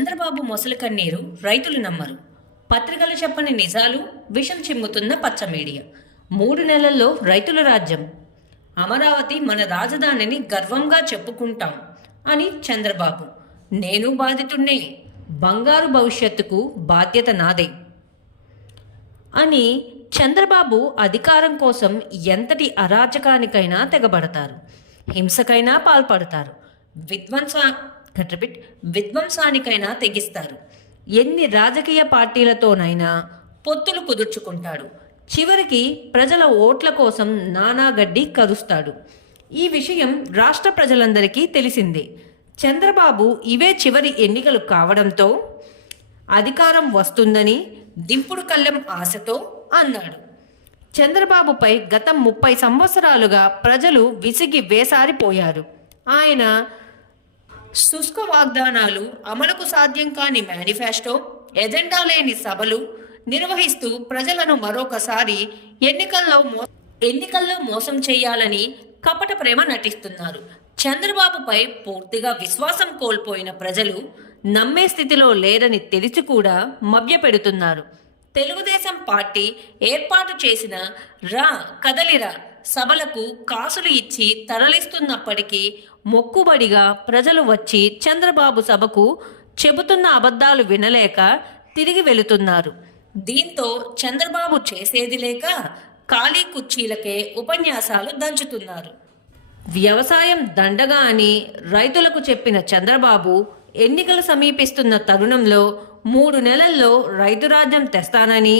చంద్రబాబు మొసలి కన్నీరు రైతులు నమ్మరు. పత్రికలు చెప్పని నిజాలు విషం చిమ్ముతున్న పచ్చ మీడియా. మూడు నెలల్లో రైతుల రాజ్యం. అమరావతి మన రాజధానిని గర్వంగా చెప్పుకుంటాం అని చంద్రబాబు. నేను బాధితున్నే బంగారు భవిష్యత్తుకు బాధ్యత నాదే. అని చంద్రబాబు అధికారం కోసం ఎంతటి అరాచకానికైనా తెగబడతారు. హింసకైనా పాల్పడతారు. విధ్వంస రిపీట్ విధ్వంసానికైనా తెగిస్తారు. ఎన్ని రాజకీయ పార్టీలతోనైనా పొత్తులు కుదుర్చుకుంటాడు. చివరికి ప్రజల ఓట్ల కోసం నానాగడ్డి కరుస్తాడు. ఈ విషయం రాష్ట్ర ప్రజలందరికీ తెలిసిందే. చంద్రబాబు ఇవే చివరి ఎన్నికలు కావడంతో అధికారం వస్తుందని దింపుడు కళ్ళెం ఆశతో అన్నాడు. చంద్రబాబుపై గత ముప్పై సంవత్సరాలుగా ప్రజలు విసిగి వేసారిపోయారు. ఆయన శుష్క వాగ్దానాలు అమలుకు సాధ్యం కాని మేనిఫెస్టో ఎజెండా లేని సభలు నిర్వహిస్తూ ప్రజలను మరొకసారి ఎన్నికల్లో మో ఎన్నికల్లో మోసం చేయాలని కపట ప్రేమ నటిస్తున్నారు. చంద్రబాబుపై పూర్తిగా విశ్వాసం కోల్పోయిన ప్రజలు నమ్మే స్థితిలో లేరని తెలిసి కూడా మభ్యపెడుతున్నారు. తెలుగుదేశం పార్టీ ఏర్పాటు చేసిన రా కదలిరా సభలకు కాసులు ఇచ్చి తరలిస్తున్నప్పటికీ మొక్కుబడిగా ప్రజలు వచ్చి చంద్రబాబు సభకు చెబుతున్న అబద్ధాలు వినలేక తిరిగి వెళుతున్నారు. దీంతో చంద్రబాబు చేసేది లేక ఖాళీ కుర్చీలకే ఉపన్యాసాలు దంచుతున్నారు. వ్యవసాయం దండగా అని రైతులకు చెప్పిన చంద్రబాబు ఎన్నికలు సమీపిస్తున్న తరుణంలో మూడు నెలల్లో రైతు రాజ్యం తెస్తానని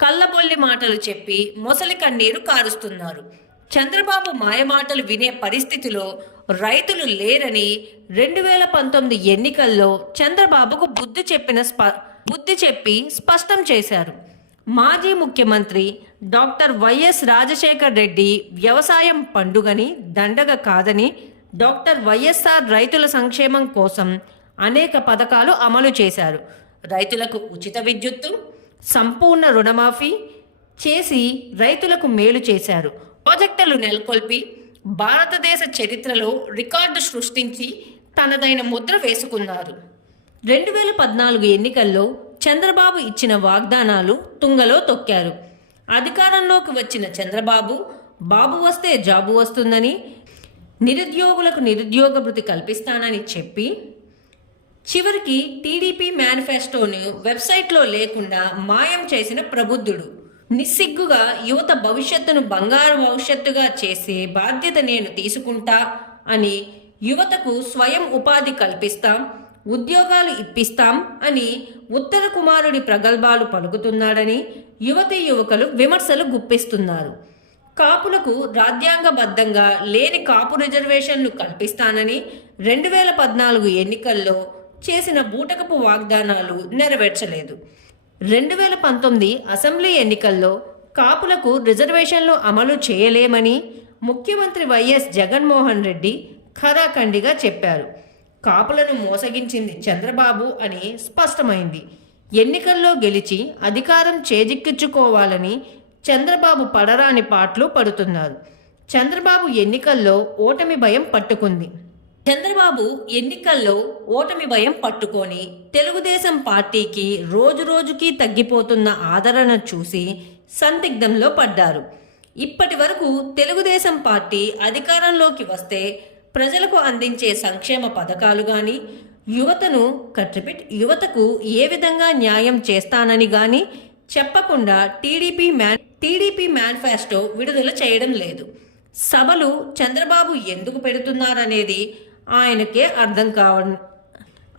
కళ్ళబొల్లి మాటలు చెప్పి మొసలి కన్నీరు కారుస్తున్నారు. చంద్రబాబు మాయమాటలు వినే పరిస్థితిలో రైతులు లేరని రెండు వేల పంతొమ్మిది ఎన్నికల్లో చంద్రబాబుకు బుద్ధి చెప్పిన స్ప బుద్ధి చెప్పి స్పష్టం చేశారు. మాజీ ముఖ్యమంత్రి డాక్టర్ వైఎస్ రాజశేఖర్ రెడ్డి వ్యవసాయం పండుగని దండగ కాదని డాక్టర్ వైఎస్ఆర్ రైతుల సంక్షేమం కోసం అనేక పథకాలు అమలు చేశారు. రైతులకు ఉచిత విద్యుత్తు సంపూర్ణ రుణమాఫీ చేసి రైతులకు మేలు చేశారు. ప్రాజెక్టులు నెలకొల్పి భారతదేశ చరిత్రలో రికార్డు సృష్టించి తనదైన ముద్ర వేసుకున్నారు. రెండు వేల పద్నాలుగు ఎన్నికల్లో చంద్రబాబు ఇచ్చిన వాగ్దానాలు తుంగలో తొక్కారు. అధికారంలోకి వచ్చిన చంద్రబాబు బాబు వస్తే జాబు వస్తుందని నిరుద్యోగులకు నిరుద్యోగ భృతి కల్పిస్తానని చెప్పి చివరికి టీడీపీ మేనిఫెస్టోను వెబ్సైట్లో లేకుండా మాయం చేసిన ప్రబుద్ధుడు. నిస్సిగ్గుగా యువత భవిష్యత్తును బంగారు భవిష్యత్తుగా చేసే బాధ్యత నేను తీసుకుంటా అని యువతకు స్వయం ఉపాధి కల్పిస్తాం ఉద్యోగాలు ఇప్పిస్తాం అని ఉత్తర కుమారుడి ప్రగల్భాలు పలుకుతున్నాడని యువతి యువకులు విమర్శలు గుప్పిస్తున్నారు. కాపులకు రాజ్యాంగబద్ధంగా లేని కాపు రిజర్వేషన్లు కల్పిస్తానని రెండు వేల పద్నాలుగు ఎన్నికల్లో చేసిన బూటకపు వాగ్దానాలు నెరవేర్చలేదు. రెండు వేల పంతొమ్మిది అసెంబ్లీ ఎన్నికల్లో కాపులకు రిజర్వేషన్లు అమలు చేయలేమని ముఖ్యమంత్రి వైఎస్ జగన్మోహన్ రెడ్డి ఖరాఖండిగా చెప్పారు. కాపులను మోసగించింది చంద్రబాబు అని స్పష్టమైంది. ఎన్నికల్లో గెలిచి అధికారం చేజిక్కించుకోవాలని చంద్రబాబు పడరాని పాటలు పడుతున్నారు. చంద్రబాబు ఎన్నికల్లో ఓటమి భయం పట్టుకుంది. చంద్రబాబు ఎన్నికల్లో ఓటమి భయం పట్టుకొని తెలుగుదేశం పార్టీకి రోజు రోజుకి తగ్గిపోతున్న ఆదరణ చూసి సందిగ్ధంలో పడ్డారు. ఇప్పటి వరకు తెలుగుదేశం పార్టీ అధికారంలోకి వస్తే ప్రజలకు అందించే సంక్షేమ పథకాలు కానీ యువతను కట్రిపిట్ యువతకు ఏ విధంగా న్యాయం చేస్తానని కానీ చెప్పకుండా టీడీపీ మ్యాన్ టీడీపీ మేనిఫెస్టో విడుదల చేయడం లేదు. సభలు చంద్రబాబు ఎందుకు పెడుతున్నారనేది ఆయనకే అర్థం కావ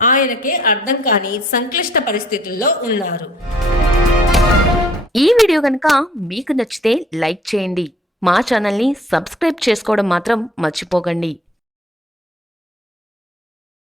ఆయనకే అర్థం కాని సంక్లిష్ట పరిస్థితుల్లో ఉన్నారు. ఈ వీడియో కనుక మీకు నచ్చితే లైక్ చేయండి. మా ఛానల్ని సబ్స్క్రైబ్ చేసుకోవడం మాత్రం మర్చిపోకండి.